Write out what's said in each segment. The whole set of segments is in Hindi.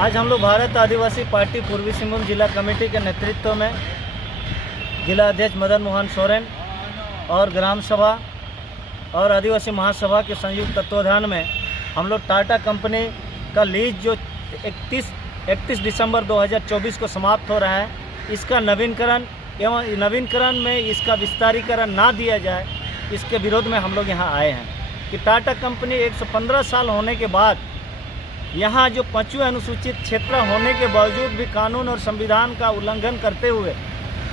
आज हम लोग भारत आदिवासी पार्टी पूर्वी सिंहभूम जिला कमेटी के नेतृत्व में जिला अध्यक्ष मदन मोहन सोरेन और ग्राम सभा और आदिवासी महासभा के संयुक्त तत्वाधान में हम लोग टाटा कंपनी का लीज जो 31 दिसंबर 2024 को समाप्त हो रहा है, इसका नवीनीकरण एवं नवीनीकरण में इसका विस्तारीकरण ना दिया जाए, इसके विरोध में हम लोग यहाँ आए हैं कि टाटा कंपनी 115 साल होने के बाद यहाँ जो 5वें अनुसूचित क्षेत्र होने के बावजूद भी कानून और संविधान का उल्लंघन करते हुए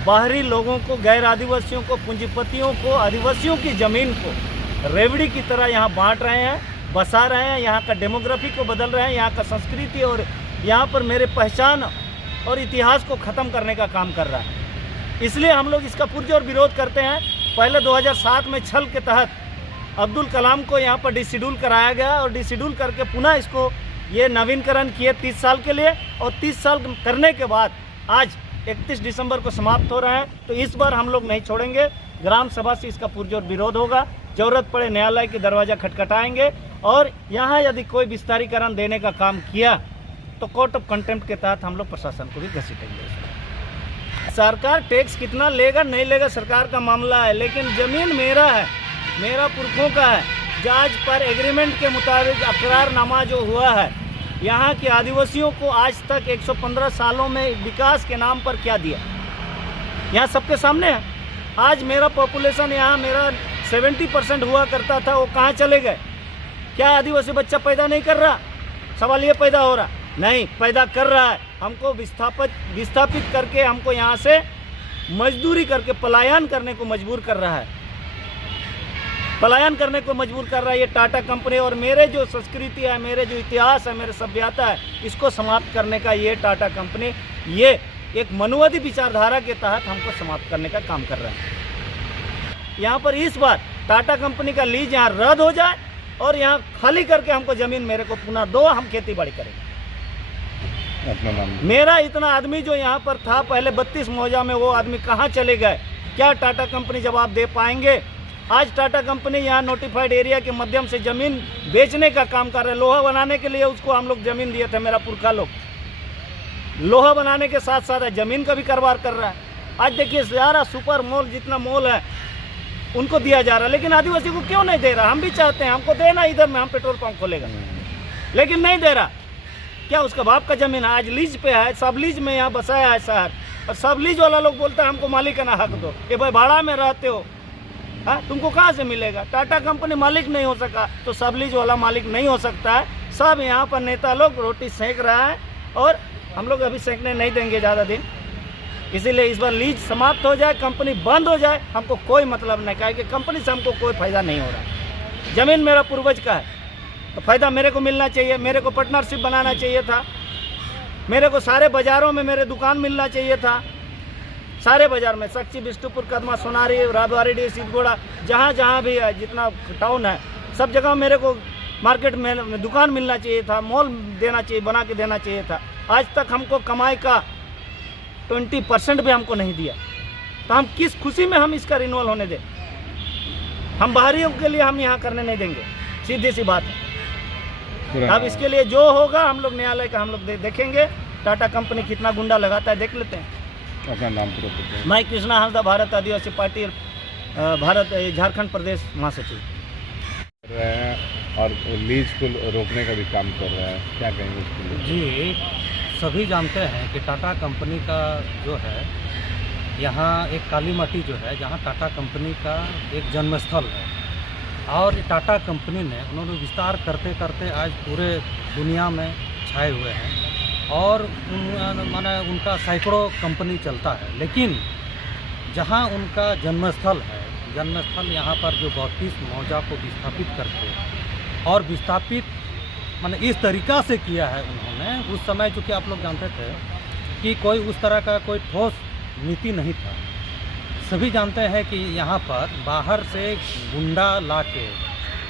बाहरी लोगों को, गैर आदिवासियों को, पूंजीपतियों को, आदिवासियों की ज़मीन को रेवड़ी की तरह यहाँ बांट रहे हैं, बसा रहे हैं, यहाँ का डेमोग्राफी को बदल रहे हैं, यहाँ का संस्कृति और यहाँ पर मेरे पहचान और इतिहास को ख़त्म करने का काम कर रहा है। इसलिए हम लोग इसका पुरजोर विरोध करते हैं। पहले 2007 में छल के तहत अब्दुल कलाम को यहाँ पर डिशेड्यूल कराया गया और डिशेड्यूल करके पुनः इसको ये नवीनीकरण किए 30 साल के लिए, और 30 साल करने के बाद आज 31 दिसंबर को समाप्त हो रहा है। तो इस बार हम लोग नहीं छोड़ेंगे, ग्राम सभा से इसका पुरजोर विरोध होगा, ज़रूरत पड़े न्यायालय के दरवाज़ा खटखटाएंगे और यहाँ यदि कोई विस्तारीकरण देने का काम किया तो कोर्ट ऑफ कंटेम्प्ट के तहत हम लोग प्रशासन को भी घसीटेंगे। सरकार टैक्स कितना लेगा नहीं लेगा सरकार का मामला है, लेकिन ज़मीन मेरा है, मेरा पुरखों का है। जज पर एग्रीमेंट के मुताबिक अकरारनामा जो हुआ है, यहाँ के आदिवासियों को आज तक 115 सालों में विकास के नाम पर क्या दिया, यहाँ सबके सामने है। आज मेरा पॉपुलेशन यहाँ मेरा 70% हुआ करता था, वो कहाँ चले गए? क्या आदिवासी बच्चा पैदा नहीं कर रहा? सवाल ये पैदा हो रहा नहीं, पैदा कर रहा है। हमको विस्थापित करके हमको यहाँ से मजदूरी करके पलायन करने को मजबूर कर रहा है, पलायन करने को मजबूर कर रहा है ये टाटा कंपनी। और मेरे जो संस्कृति है, मेरे जो इतिहास है, मेरे सभ्यता है, इसको समाप्त करने का ये टाटा कंपनी ये एक मनुवादी विचारधारा के तहत हमको समाप्त करने का काम कर रहा है। यहाँ पर इस बार टाटा कंपनी का लीज यहाँ रद्द हो जाए और यहाँ खाली करके हमको ज़मीन मेरे को पुनः दो, हम खेती बाड़ी करेंगे। अपना नाम मेरा इतना आदमी जो यहाँ पर था पहले 32 मौजा में, वो आदमी कहाँ चले गए? क्या टाटा कंपनी जवाब दे पाएंगे? आज टाटा कंपनी यहाँ नोटिफाइड एरिया के माध्यम से ज़मीन बेचने का काम कर रहे हैं। लोहा बनाने के लिए उसको हम लोग ज़मीन दिए थे, मेरा पुरखा लोग लोहा बनाने के साथ साथ ज़मीन का भी कारोबार कर रहा है। आज देखिए सारा सुपर मॉल जितना मॉल है उनको दिया जा रहा है, लेकिन आदिवासी को क्यों नहीं दे रहा? हम भी चाहते हैं, हमको देना, इधर में हम पेट्रोल पंप खोलेगा, लेकिन नहीं दे रहा। क्या उसका बाप का ज़मीन है, आज लीज पे है, सब लीज में यहाँ बसाया है शहर, और सब लीज वाला लोग बोलता है हमको मालिकाना हक दो। ये भाई भाड़ा में रहते हो, हाँ, तुमको कहाँ से मिलेगा? टाटा कंपनी मालिक नहीं हो सका तो सब लीज वाला मालिक नहीं हो सकता है। सब यहाँ पर नेता लोग रोटी सेंक रहा है और हम लोग अभी सेंकने नहीं देंगे ज़्यादा दिन। इसीलिए इस बार लीज समाप्त हो जाए, कंपनी बंद हो जाए, हमको कोई मतलब नहीं, कहे कि कंपनी से हमको कोई फ़ायदा नहीं हो रहा। ज़मीन मेरा पूर्वज का है तो फ़ायदा मेरे को मिलना चाहिए, मेरे को पार्टनरशिप बनाना चाहिए था, मेरे को सारे बाज़ारों में मेरे दुकान मिलना चाहिए था, सारे बाज़ार में सक्ची, बिष्टुपुर, कदमा, सोनारी, राजवाड़ी, सिद्धगोड़ा, जहाँ जहाँ भी है, जितना टाउन है, सब जगह मेरे को मार्केट में दुकान मिलना चाहिए था, मॉल देना चाहिए, बना के देना चाहिए था। आज तक हमको कमाई का 20% भी हमको नहीं दिया, तो हम किस खुशी में हम इसका रिन्यूअल होने दें? हम बाहरियों के लिए हम यहाँ करने नहीं देंगे, सीधी सी बात है। अब इसके लिए जो होगा हम लोग न्यायालय का हम लोग देखेंगे। टाटा कंपनी कितना गुंडा लगाता है देख लेते हैं। अपना नाम पूरा? मैं कृष्णा हांसदा, भारत आदिवासी पार्टी भारत झारखंड प्रदेश महासचिव कर रहे हैं और लीज को रोकने का भी काम कर रहे हैं, क्या कहेंगे उसके लिए? जी, सभी जानते हैं कि टाटा कंपनी का जो है यहाँ एक काली माटी जो है, जहाँ टाटा कंपनी का एक जन्मस्थल है, और टाटा कंपनी ने उन्होंने विस्तार करते करते आज पूरे दुनिया में छाए हुए हैं और माने उनका सैकड़ों कंपनी चलता है। लेकिन जहाँ उनका जन्मस्थल है, जन्मस्थल यहाँ पर जो 32 मौजा को विस्थापित करके और विस्थापित माने इस तरीक़ा से किया है उन्होंने। उस समय चूँकि आप लोग जानते थे कि कोई उस तरह का कोई ठोस नीति नहीं था। सभी जानते हैं कि यहाँ पर बाहर से गुंडा ला के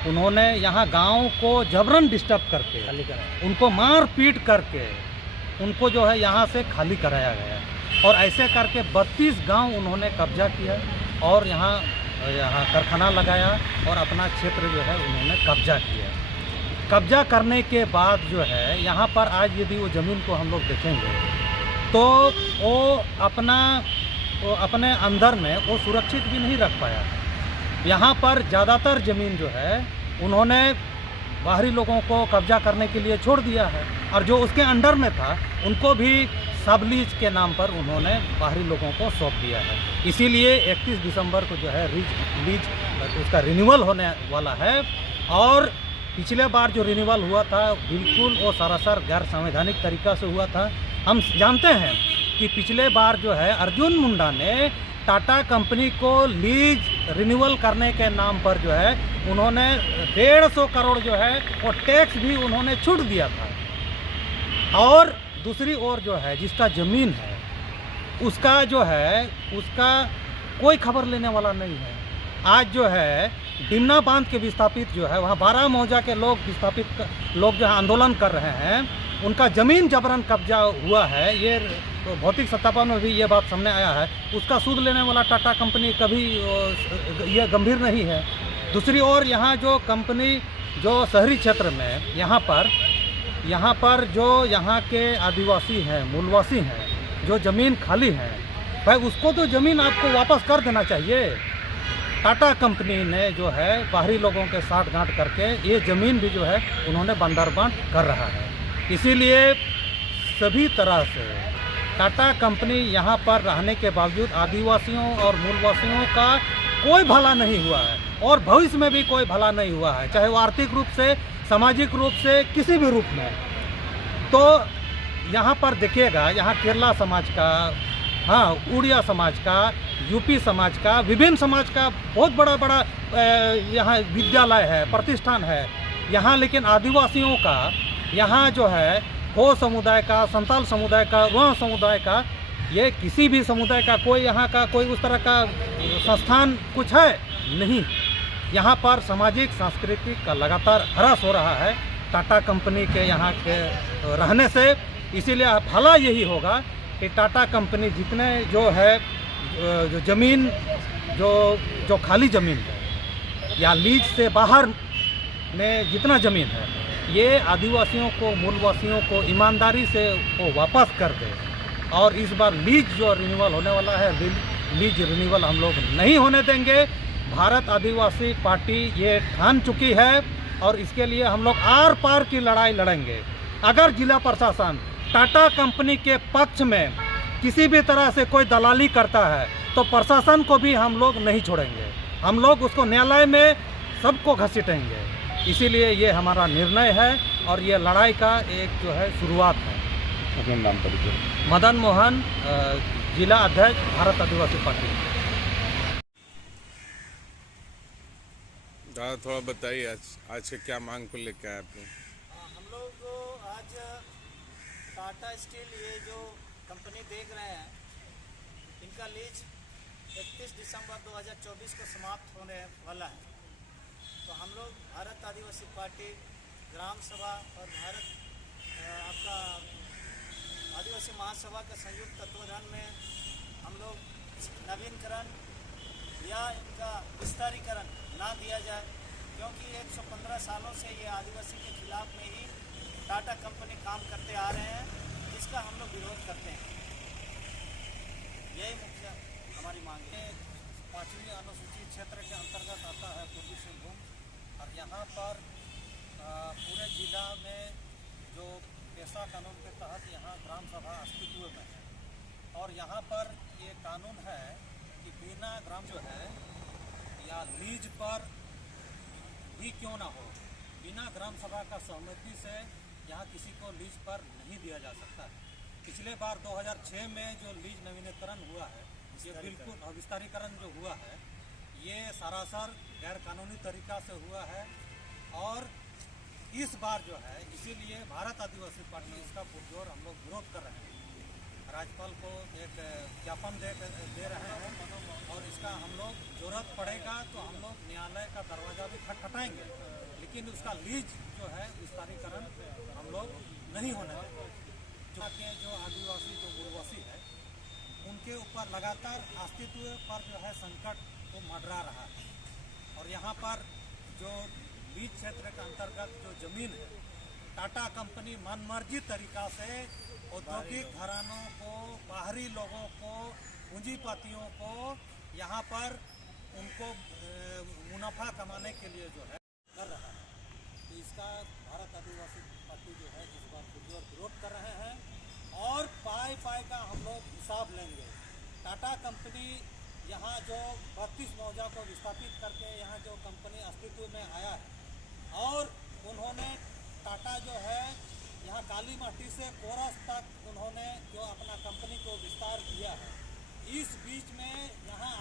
उन्होंने यहाँ गांव को जबरन डिस्टर्ब करके, उनको मार पीट करके उनको जो है यहाँ से खाली कराया गया, और ऐसे करके 32 गांव उन्होंने कब्जा किया और यहाँ कारखाना लगाया और अपना क्षेत्र जो है उन्होंने कब्जा किया। कब्जा करने के बाद जो है यहाँ पर आज यदि वो ज़मीन को हम लोग देखेंगे तो वो अपने अंदर में वो सुरक्षित भी नहीं रख पाया। यहाँ पर ज़्यादातर ज़मीन जो है उन्होंने बाहरी लोगों को कब्जा करने के लिए छोड़ दिया है, और जो उसके अंडर में था उनको भी सब लीज के नाम पर उन्होंने बाहरी लोगों को सौंप दिया है। इसीलिए 31 दिसंबर को जो है लीज उसका रिन्यूअल होने वाला है, और पिछले बार जो रिन्यूअल हुआ था बिल्कुल वो सरासर गैर संवैधानिक तरीक़ा से हुआ था। हम जानते हैं कि पिछले बार जो है अर्जुन मुंडा ने टाटा कंपनी को लीज रिन्यूअल करने के नाम पर जो है उन्होंने 150 करोड़ जो है वो टैक्स भी उन्होंने छूट दिया था। और दूसरी ओर जो है जिसका ज़मीन है उसका जो है उसका कोई खबर लेने वाला नहीं है। आज जो है डिमना बांध के विस्थापित जो है वहाँ 12 मौजा के विस्थापित लोग जो है आंदोलन कर रहे हैं, उनका ज़मीन जबरन कब्जा हुआ है। ये भौतिक सत्यापन में भी ये बात सामने आया है। उसका सूद लेने वाला टाटा कंपनी कभी ये गंभीर नहीं है। दूसरी ओर यहाँ जो कंपनी जो शहरी क्षेत्र में यहाँ पर जो यहाँ के आदिवासी हैं, मूलवासी हैं, जो ज़मीन खाली है, भाई उसको तो ज़मीन आपको वापस कर देना चाहिए। टाटा कंपनी ने जो है बाहरी लोगों के साथ गांठ करके ये ज़मीन भी जो है उन्होंने बंदरबांट कर रहा है। इसीलिए सभी तरह से टाटा कंपनी यहाँ पर रहने के बावजूद आदिवासियों और मूलवासियों का कोई भला नहीं हुआ है, और भविष्य में भी कोई भला नहीं हुआ है, चाहे वो आर्थिक रूप से, सामाजिक रूप से, किसी भी रूप में। तो यहाँ पर देखिएगा, यहाँ केरला समाज का, हाँ उड़िया समाज का, यूपी समाज का, विभिन्न समाज का बहुत बड़ा यहाँ विद्यालय है, प्रतिष्ठान है यहाँ, लेकिन आदिवासियों का यहाँ जो है हो समुदाय का, संताल समुदाय का, वह समुदाय का, ये किसी भी समुदाय का कोई यहाँ का कोई उस तरह का संस्थान कुछ है नहीं। यहाँ पर सामाजिक सांस्कृतिक का लगातार ह्रास हो रहा है टाटा कंपनी के यहाँ के रहने से। इसीलिए भला यही होगा कि टाटा कंपनी जितने जो है जो ज़मीन जो खाली ज़मीन है या लीज से बाहर में जितना ज़मीन है, ये आदिवासियों को, मूलवासियों को ईमानदारी से वो वापस कर दे। और इस बार लीज जो रिन्यूअल होने वाला है, लीज रिन्यूअल हम लोग नहीं होने देंगे। भारत आदिवासी पार्टी ये ठान चुकी है और इसके लिए हम लोग आर पार की लड़ाई लड़ेंगे। अगर जिला प्रशासन टाटा कंपनी के पक्ष में किसी भी तरह से कोई दलाली करता है तो प्रशासन को भी हम लोग नहीं छोड़ेंगे, हम लोग उसको न्यायालय में सबको घसीटेंगे। इसीलिए ये हमारा निर्णय है और ये लड़ाई का एक जो है शुरुआत है। अपना नाम परिचय। मदन मोहन, जिला अध्यक्ष, भारत आदिवासी पार्टी। दादा थोड़ा बताइए आज के क्या मांग को लेकर आए आप लोग? हम लोग आज टाटा स्टील ये जो कंपनी देख रहे हैं, इनका लीज 31 दिसंबर 2024 को समाप्त होने वाला है। तो हम लोग भारत आदिवासी पार्टी, ग्राम सभा और भारत आपका आदिवासी महासभा के संयुक्त तत्वाधान में हम लोग नवीनकरण या इनका विस्तारीकरण ना दिया जाए, क्योंकि 115 सालों से ये आदिवासी के खिलाफ में ही टाटा कंपनी काम करते आ रहे हैं, जिसका हम लोग विरोध करते हैं। यही मुख्य हमारी मांग है। 5वीं अनुसूचित क्षेत्र के अंतर्गत आता है पूर्वी सिंहभूम, और यहाँ पर पूरे जिला में जो पेशा कानून के तहत यहाँ ग्राम सभा अस्तित्व में है, और यहाँ पर ये कानून है कि बिना ग्राम जो है या लीज पर भी क्यों ना हो, बिना ग्राम सभा का सहमति से यहाँ किसी को लीज पर नहीं दिया जा सकता है। पिछले बार 2006 में जो लीज नवीनीकरण हुआ है, ये बिल्कुल विस्तारीकरण जो हुआ है, ये सरासर गैर कानूनी तरीका से हुआ है। और इस बार जो है, इसीलिए भारत आदिवासी पार्टी इसका पुरजोर हम लोग विरोध कर रहे हैं। राज्यपाल को एक ज्ञापन दे रहे हैं, और इसका हम लोग जरूरत पड़ेगा तो हम लोग न्यायालय का दरवाज़ा भी खटखटाएंगे, लेकिन उसका लीज जो है विस्तारीकरण हम लोग नहीं होने देंगे। जो आदिवासी जो मूलवासी है, उनके ऊपर लगातार अस्तित्व पर जो है संकट को मंडरा रहा है। और यहाँ पर जो लीज क्षेत्र के अंतर्गत जो जमीन है, टाटा कंपनी मनमर्जी तरीका से औद्योगिक घरानों को, बाहरी लोगों को, पूंजीपतियों को यहाँ पर उनको मुनाफा कमाने के लिए जो है कर रहा है। तो इसका भारत आदिवासी पार्टी जो है इस बार पुरजोर विरोध कर रहे हैं और पाई का हम लोग हिसाब लेंगे। टाटा कंपनी यहाँ जो 32 मौजा को विस्थापित करके यहाँ जो कंपनी अस्तित्व में आया है और उन्होंने टाटा जो है यहाँ काली माटी से कोरस तक उन्होंने जो अपना कंपनी को विस्तार किया है, इस बीच में यहाँ